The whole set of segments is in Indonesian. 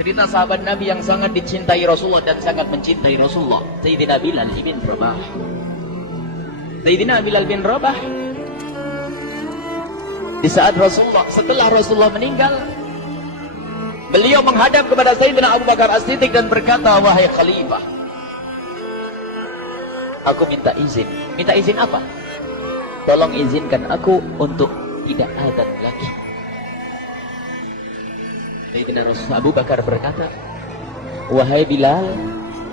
Cerita sahabat Nabi yang sangat dicintai Rasulullah dan sangat mencintai Rasulullah, Sayyidina Bilal bin Rabah. Sayyidina Bilal bin Rabah, di saat setelah Rasulullah meninggal, beliau menghadap kepada Sayyidina Abu Bakar As-Siddiq dan berkata, wahai Khalifah, aku minta izin. Minta izin apa? Tolong izinkan aku untuk tidak azan lagi. Sayyidina Abu Bakar berkata, wahai Bilal,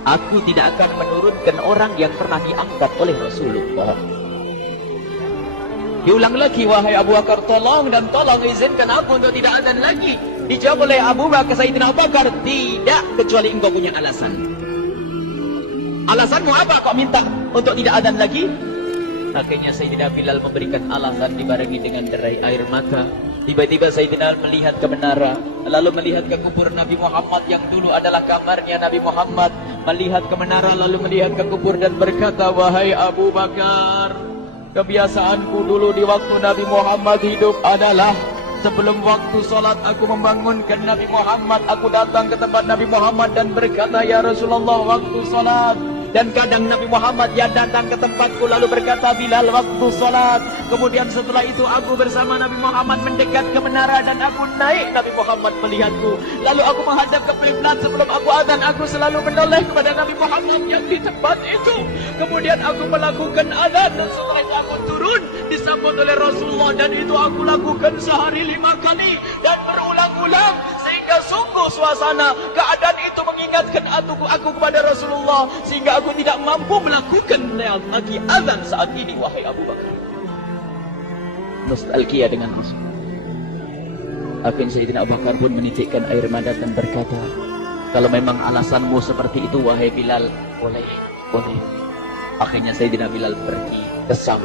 aku tidak akan menurunkan orang yang pernah diangkat oleh Rasulullah. Diulang lagi, wahai Abu Bakar, tolong dan tolong izinkan aku untuk tidak azan lagi. Dijawab oleh Abu Bakar, Sayyidina Abu Bakar, tidak, kecuali engkau punya alasan. Alasanmu apa kau minta untuk tidak azan lagi? Akhirnya Sayyidina Bilal memberikan alasan dibarengi dengan derai air mata. Tiba-tiba Sayyidina melihat ke menara, lalu melihat ke kubur Nabi Muhammad yang dulu adalah kamarnya Nabi Muhammad. Melihat ke menara, lalu melihat ke kubur dan berkata, wahai Abu Bakar, kebiasaanku dulu di waktu Nabi Muhammad hidup adalah sebelum waktu salat aku membangunkan Nabi Muhammad. Aku datang ke tempat Nabi Muhammad dan berkata, ya Rasulullah, waktu salat. Dan kadang Nabi Muhammad yang datang ke tempatku lalu berkata, Bilal, waktu salat. Kemudian setelah itu aku bersama Nabi Muhammad mendekat ke menara dan aku naik. Nabi Muhammad melihatku. Lalu aku menghadap ke kiblat. Sebelum aku azan, aku selalu menoleh kepada Nabi Muhammad yang di tempat itu. Kemudian aku melakukan azan dan setelah itu aku turun disambut oleh Rasulullah, dan itu aku lakukan sehari 5 kali dan berulang-ulang sehingga sungguh suasana keadaan itu mengingatkan aku kepada Rasulullah sehingga aku tidak mampu melakukan lagi azan saat ini, wahai Abu Bakar. Nostalgia dengan Rasul. Akhirnya Sayyidina Abu Bakar pun menitikkan air mata dan berkata, kalau memang alasanmu seperti itu, wahai Bilal, boleh. Akhirnya Sayyidina Bilal pergi ke Syam.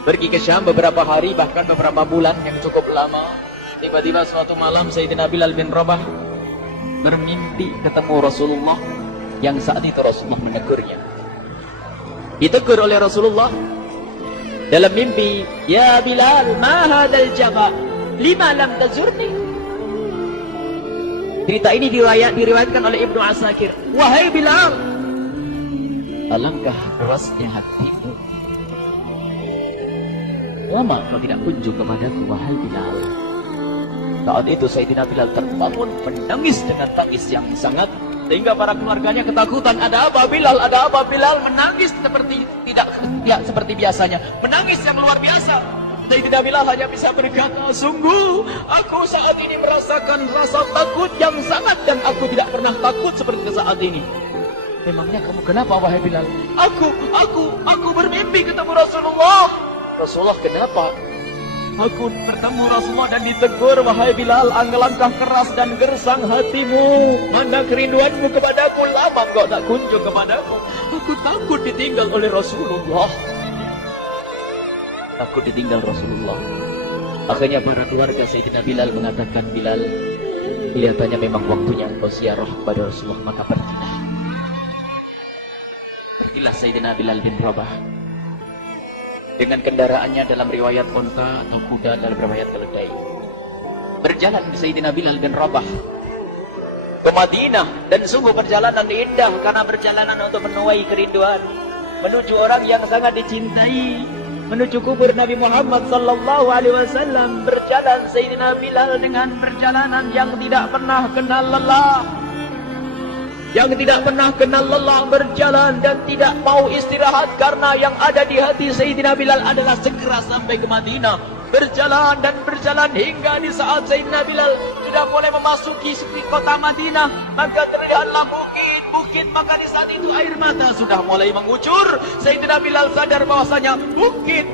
Pergi ke Syam beberapa hari, bahkan beberapa bulan yang cukup lama. Tiba-tiba suatu malam Sayyidina Bilal bin Rabah bermimpi ketemu Rasulullah, yang saat itu Rasulullah menegurnya. Ditegur oleh Rasulullah dalam mimpi, ya Bilal, ma hadzal jaba, lima lam tazurni. Cerita ini diriwayatkan oleh Ibnu Asakir. Wahai Bilal, alangkah kerasnya hatimu, lama kau tidak kunjung kepadaku, wahai Bilal. Saat itu Sayyidina Bilal terbangun menangis dengan tangis yang sangat, sehingga para keluarganya ketakutan. Ada apa Bilal? Ada apa Bilal? Menangis seperti tidak seperti biasanya, menangis yang luar biasa. Sayyidina Bilal hanya bisa berkata, sungguh aku saat ini merasakan rasa takut yang sangat, dan aku tidak pernah takut seperti saat ini. Memangnya kamu kenapa, wahai Bilal? Aku bermimpi ketemu Rasulullah. Rasulullah, kenapa? Aku bertemu Rasulullah dan ditegur, wahai Bilal, alangkah keras dan gersang hatimu. Mana kerinduanmu kepadaku, lama engkau tak kunjung kepadaku. Aku takut ditinggal oleh Rasulullah. Takut ditinggal Rasulullah. Akhirnya para keluarga Sayyidina Bilal mengatakan, Bilal, kelihatannya memang waktunya engkau ziarah kepada Rasulullah, maka pergilah. Pergilah Sayyidina Bilal bin Rabah dengan kendaraannya, dalam riwayat unta atau kuda, dalam riwayat keledai. Berjalan Sayyidina Bilal bin Rabah ke Madinah, dan sungguh perjalanan indah karena perjalanan untuk menuai kerinduan, menuju orang yang sangat dicintai, menuju kubur Nabi Muhammad sallallahu alaihi wasallam. Berjalan Sayyidina Bilal dengan perjalanan yang tidak pernah kenal lelah, berjalan dan tidak mau istirahat, karena yang ada di hati Sayyidina Bilal adalah segera sampai ke Madinah. Berjalan hingga di saat Sayyidina Bilal sudah mulai memasuki kota Madinah, maka terlihatlah bukit, maka di saat itu air mata sudah mulai mengucur. Sayyidina Bilal sadar bahwasanya bukit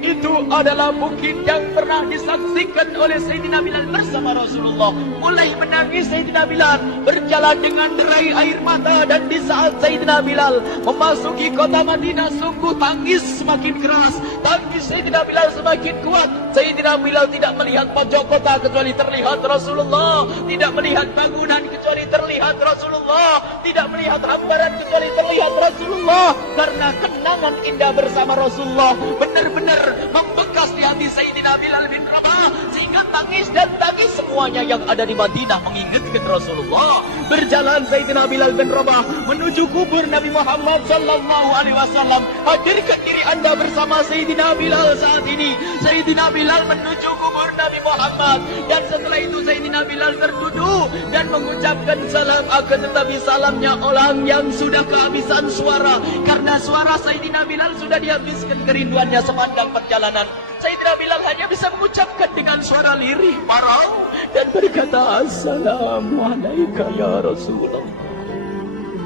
itu adalah bukit yang pernah disaksikan oleh Sayyidina Bilal bersama Rasulullah. Mulai menangis Sayyidina Bilal, berjalan dengan derai air mata, dan di saat Sayyidina Bilal memasuki kota Madinah, sungguh tangis semakin keras, tangis Sayyidina Bilal semakin kuat. Sayyidina Bilal tidak melihat pojok kota kecuali terlihat Rasulullah, tidak melihat bangunan kecuali terlihat Rasulullah, tidak melihat hamparan kecuali terlihat Rasulullah, karena kenangan indah bersama Rasulullah benar-benar membekas di hati Sayyidina Bilal bin Rabah, sehingga tangis dan tangis semuanya yang ada di Madinah mengingatkan Rasulullah. Berjalan Sayyidina Bilal bin Rabah menuju kubur Nabi Muhammad sallallahu alaihi wasallam. Hadirkan diri Anda bersama Sayyidina Bilal saat ini. Sayyidina Bilal menuju kubur Nabi Muhammad, dan setelah itu Sayyidina Bilal terduduk dan mengucapkan salam, akan tetapi salamnya orang yang sudah kehabisan suara, karena suara Sayyidina Bilal sudah dihabiskan kerinduannya sepanjang perjalanan. Sayyidina Bilal hanya bisa mengucapkan dengan suara lirih parau dan berkata, Assalamualaikum ya Rasulullah,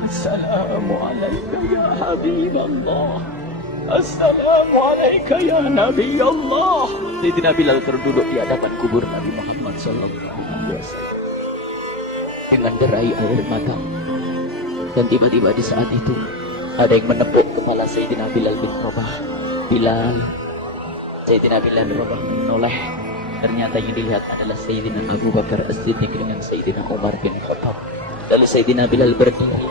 Assalamualaikum ya Habiballah, Assalamualaikum ya Nabi Allah. Sayyidina Bilal terduduk di hadapan kubur Nabi Muhammad sallallahu alaihi wasallam dengan derai air mata. Dan tiba-tiba di saat itu ada yang menepuk kepala Sayyidina Bilal bin Rabah. Bilal. Sayyidina Bilal bin Rabah menoleh. Ternyata yang dilihat adalah Sayyidina Abu Bakar As-Siddiq dengan Sayyidina Umar bin Khattab. Lalu Sayyidina Bilal berdiri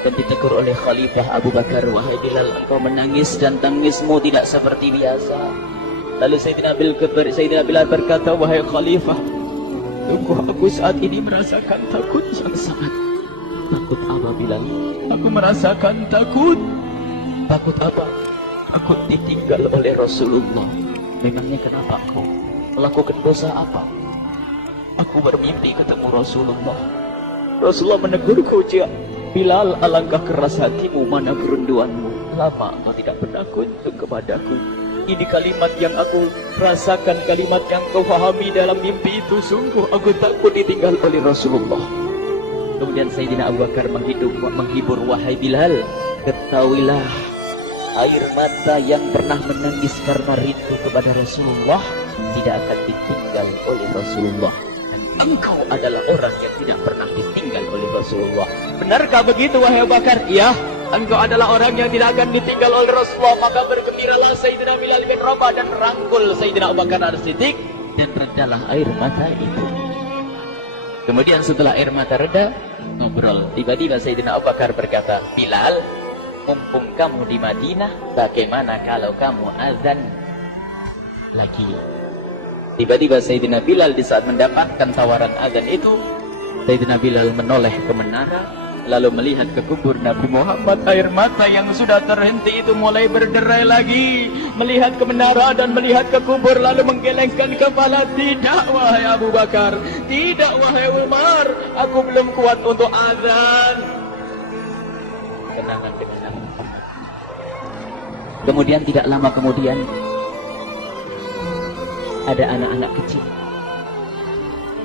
dan ditegur oleh Khalifah Abu Bakar, wahai Bilal, engkau menangis dan tangismu tidak seperti biasa. Lalu Sayyidina Bilal berkata, wahai Khalifah, sungguh aku saat ini merasakan takut yang sangat. Takut apa Bilal? Aku merasakan takut. Takut apa? Takut ditinggal oleh Rasulullah. Memangnya kenapa kau melakukan dosa apa? Aku bermimpi ketemu Rasulullah. Rasulullah menegurku, Bilal, alangkah keras hatimu, mana kerinduanmu. Lama engkau tidak pernah kunjung kepadaku. Ini kalimat yang aku rasakan, kalimat yang kau fahami dalam mimpi itu. Sungguh aku takut ditinggal oleh Rasulullah. Kemudian Sayyidina Abu Bakar menghibur, wahai Bilal, ketahuilah, air mata yang pernah menangis karena rindu kepada Rasulullah tidak akan ditinggal oleh Rasulullah. Dan engkau adalah orang yang tidak pernah ditinggal oleh Rasulullah. Benarkah begitu wahai Abu Bakar? Ya, engkau adalah orang yang tidak akan ditinggal oleh Rasulullah. Maka bergembiralah Sayyidina Bilal bin Rabah dan rangkul Sayyidina Abu Bakar As-Siddiq, dan redalah air mata itu. Kemudian setelah air mata reda, ngobrol. Tiba-tiba Sayyidina Abu Bakar berkata, Bilal, mumpung kamu di Madinah, bagaimana kalau kamu azan lagi? Tiba-tiba Sayyidina Bilal di saat mendapatkan tawaran azan itu, Sayyidina Bilal menoleh ke menara, lalu melihat ke kubur Nabi Muhammad. Air mata yang sudah terhenti itu mulai berderai lagi. Melihat ke menara dan melihat ke kubur, lalu menggelengkan kepala. Tidak wahai Abu Bakar, tidak wahai Umar, aku belum kuat untuk azan. Kenangan dengan Nabi Muhammad. Kemudian tidak lama kemudian ada anak-anak kecil.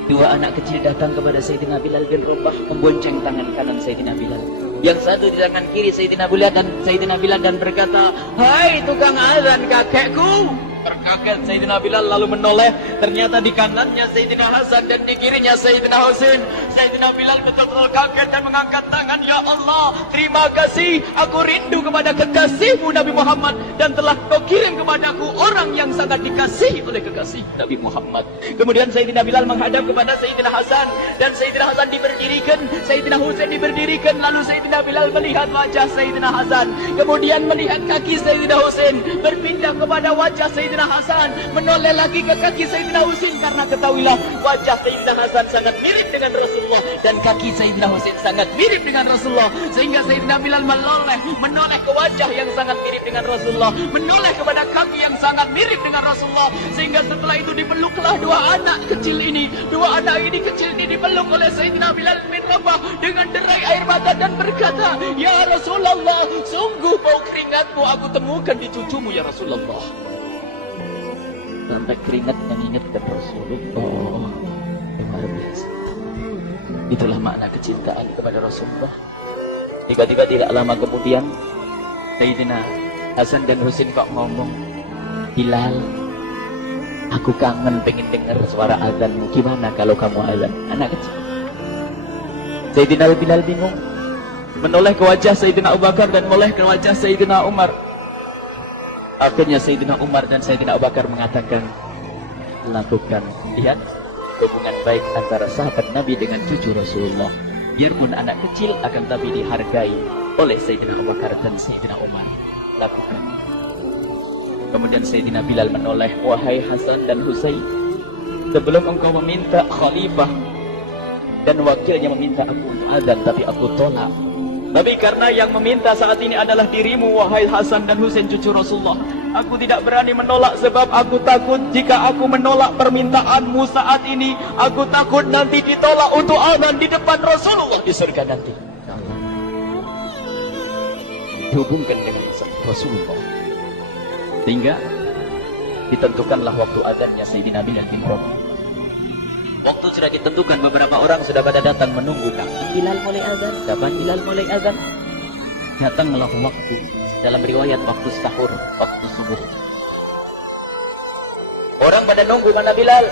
Dua anak kecil datang kepada Sayyidina Bilal bin Rabah, membonceng tangan kanan Sayyidina Bilal. Yang satu di tangan kiri Sayyidina Bilal dan berkata, hai tukang azan kakekku. Terkaget Sayyidina Bilal lalu menoleh. Ternyata di kanannya Sayyidina Hasan dan di kirinya Sayyidina Husain. Sayyidina Bilal betul-betul kaget dan mengangkat tangan, ya Allah, terima kasih, aku rindu kepada kekasihmu Nabi Muhammad, dan telah kau kirim kepadaku orang yang sangat dikasihi oleh kekasih Nabi Muhammad. Kemudian Sayyidina Bilal menghadap kepada Sayyidina Hasan, dan Sayyidina Hasan diberdirikan, Sayyidina Husain diberdirikan. Lalu Sayyidina Bilal melihat wajah Sayyidina Hasan, kemudian melihat kaki Sayyidina Husain, berpindah kepada wajah Sayyidina Hasan, menoleh lagi ke kaki Sayyidina Husain, karena ketahuilah wajah Sayyidina Hasan sangat mirip dengan Rasulullah dan kaki Sayyidina Husain sangat mirip dengan Rasulullah, sehingga Sayyidina Bilal menoleh ke wajah yang sangat mirip dengan Rasulullah, menoleh kepada kaki yang sangat mirip dengan Rasulullah, sehingga setelah itu dipeluklah dua anak kecil ini. Dua anak ini kecil ini dipeluk oleh Sayyidina Bilal bin Rabah dengan derai air mata dan berkata, ya Rasulullah, sungguh bau keringatmu aku temukan di cucumu ya Rasulullah. Sampai keringat mengingatkan Rasulullah. Luar biasa. Itulah makna kecintaan kepada Rasulullah. Tiba-tiba tidak lama kemudian Sayyidina Hasan dan Husain kok ngomong, Bilal, aku kangen pengen dengar suara azanmu. Gimana kalau kamu azan? Anak kecil. Sayyidina Bilal bingung, menoleh ke wajah Sayyidina Abu Bakar dan menoleh ke wajah Sayyidina Umar. Akhirnya Sayyidina Umar dan Sayyidina Abu Bakar mengatakan, lakukan, lihat hubungan baik antara sahabat Nabi dengan cucu Rasulullah. Biarpun anak kecil, akan tapi dihargai oleh Sayyidina Abu Bakar dan Sayyidina Umar. Lakukan. Kemudian Sayyidina Bilal menoleh, wahai Hasan dan Husain, sebelum engkau meminta khalifah dan wakilnya meminta aku untuk azan, tapi aku tolak. Tapi karena yang meminta saat ini adalah dirimu, wahai Hasan dan Husain cucu Rasulullah, aku tidak berani menolak sebab aku takut jika aku menolak permintaanmu saat ini, aku takut nanti ditolak untuk azan di depan Rasulullah di surga nanti. Dihubungkan dengan Rasulullah sehingga ditentukanlah waktu azannya Sayyidina Bilal bin Rabah. Waktu sudah ditentukan, beberapa orang sudah pada datang menunggu. Bilal mulai azan, kapan Bilal mulai azan? Datanglah waktu, dalam riwayat waktu sahur, waktu subuh. Orang pada nunggu mana Bilal.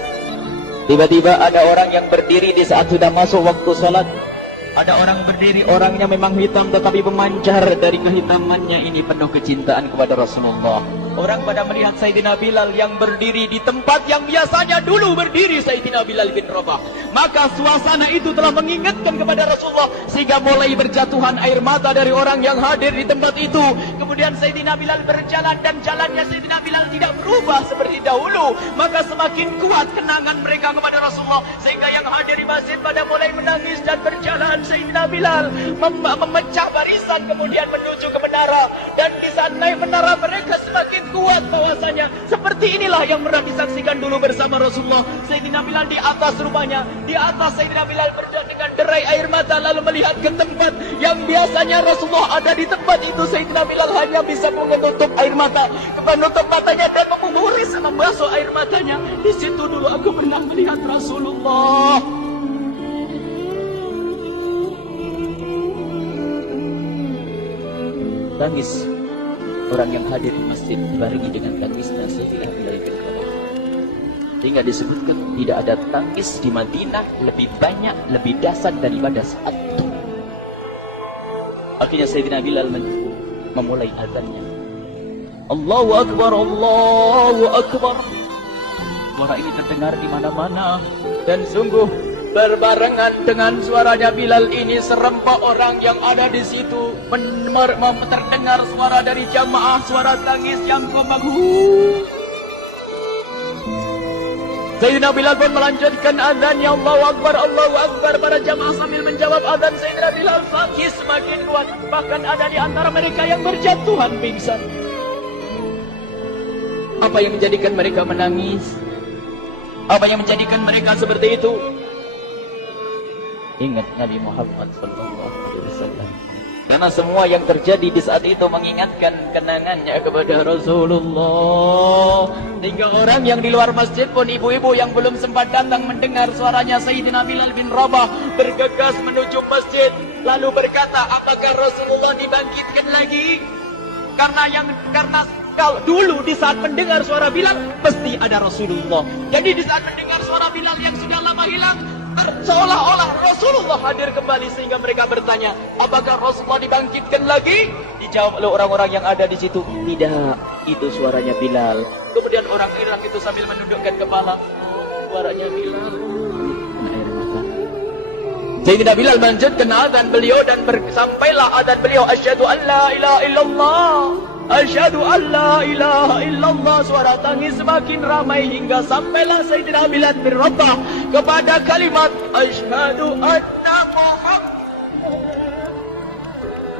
Tiba-tiba ada orang yang berdiri di saat sudah masuk waktu salat. Ada orang berdiri, orangnya memang hitam tetapi memancar dari kehitamannya ini penuh kecintaan kepada Rasulullah. Orang pada melihat Sayyidina Bilal yang berdiri di tempat yang biasanya dulu berdiri Sayyidina Bilal bin Rabah. Maka suasana itu telah mengingatkan kepada Rasulullah sehingga mulai berjatuhan air mata dari orang yang hadir di tempat itu. Kemudian Sayyidina Bilal berjalan dan jalannya Sayyidina Bilal tidak berubah seperti dahulu. Maka semakin kuat kenangan mereka kepada Rasulullah sehingga yang hadir di masjid pada mulai menangis dan berjalan. Sayyidina Bilal memecah barisan kemudian menuju ke menara, dan di saat naik menara mereka semakin kuat bahwasanya seperti inilah yang pernah disaksikan dulu bersama Rasulullah. Sayyidina Bilal di atas rumahnya, di atas Sayyidina Bilal berdiri dengan derai air mata lalu melihat ke tempat yang biasanya Rasulullah ada di tempat itu. Sayyidina Bilal hanya bisa menutup air mata, menutup matanya dan memuris membasuh air matanya. Di situ dulu aku pernah melihat Rasulullah. Tangis orang yang hadir di masjid dibarengi dengan tangisnya Sayyidina Bilal bin Rabah. Sehingga disebutkan tidak ada tangis di Madinah lebih banyak, lebih dahsyat daripada saat itu. Akhirnya Sayyidina Bilal memulai azannya. Allahu Akbar, Allahu Akbar. Suara ini terdengar di mana-mana dan sungguh berbarengan dengan suaranya Bilal ini serempak orang yang ada di situ terdengar suara dari jamaah, suara tangis yang gemuruh. Sayyidina Bilal pun melanjutkan azannya, Allahu Akbar, Allahu Akbar. Para jamaah sambil menjawab azan Sayyidina Bilal semakin kuat. Bahkan ada di antara mereka yang berjatuhan pingsan. Apa yang menjadikan mereka menangis? Apa yang menjadikan mereka seperti itu? Ingat Nabi Muhammad SAW. Karena semua yang terjadi di saat itu mengingatkan kenangannya kepada Rasulullah. Hingga orang yang di luar masjid pun, ibu-ibu yang belum sempat datang mendengar suaranya Sayyidina Bilal bin Rabah bergegas menuju masjid lalu berkata, apakah Rasulullah dibangkitkan lagi? Karena kalau dulu di saat mendengar suara Bilal pasti ada Rasulullah. Jadi di saat mendengar suara Bilal yang sudah lama hilang, seolah-olah Rasulullah hadir kembali sehingga mereka bertanya, apakah Rasulullah dibangkitkan lagi? Dijawab oleh orang-orang yang ada di situ, tidak, itu suaranya Bilal. Kemudian orang Irak itu sambil menundukkan kepala, suaranya Bilal. Air mata. Sayyidina Bilal melanjutkan azan beliau dan sampailah azan beliau, asyhadu an la ilaha illallah, asyhadu an la ilaha illallah. Suara tangis semakin ramai hingga sampailah Sayyidina Bilal bin Rabah kepada kalimat asyhadu anna Muhammad.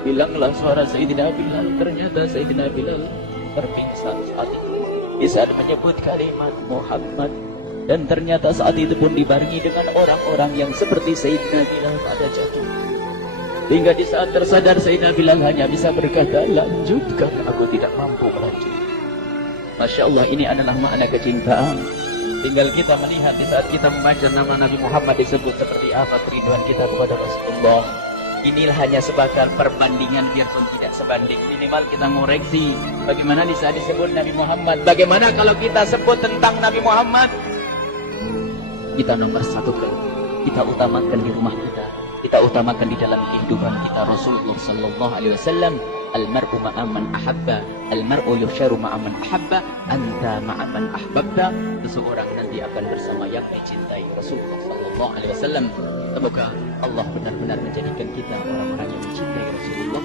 Hilanglah suara Sayyidina Bilal. Ternyata Sayyidina Bilal berpingsan saat itu di saat menyebut kalimat Muhammad. Dan ternyata saat itu pun dibarengi dengan orang-orang yang seperti Sayyidina Bilal pada jatuh. Hingga di saat tersadar Sayyidina Bilal hanya bisa berkata, lanjutkan, aku tidak mampu melanjutkan. Masya Allah, ini adalah makna kecintaan. Tinggal kita melihat di saat kita membaca nama Nabi Muhammad disebut seperti apa kerinduan kita kepada Rasulullah. Inilah hanya sebatas perbandingan biarpun tidak sebanding. Minimal kita ngoreksi bagaimana di saat disebut Nabi Muhammad. Bagaimana kalau kita sebut tentang Nabi Muhammad, kita nomor satukan, kita utamakan di rumah kita utamakan di dalam kehidupan kita Rasulullah sallallahu alaihi wasallam. Al-mar'u ma'aman ahabba, al-mar'u yusharu ma'aman ahabba, anta ma'aman ahbabta. Seseorang nanti akan bersama yang dicintai Rasulullah sallallahu alaihi wasallam. Semoga Allah benar-benar menjadikan kita orang-orang yang mencintai Rasulullah.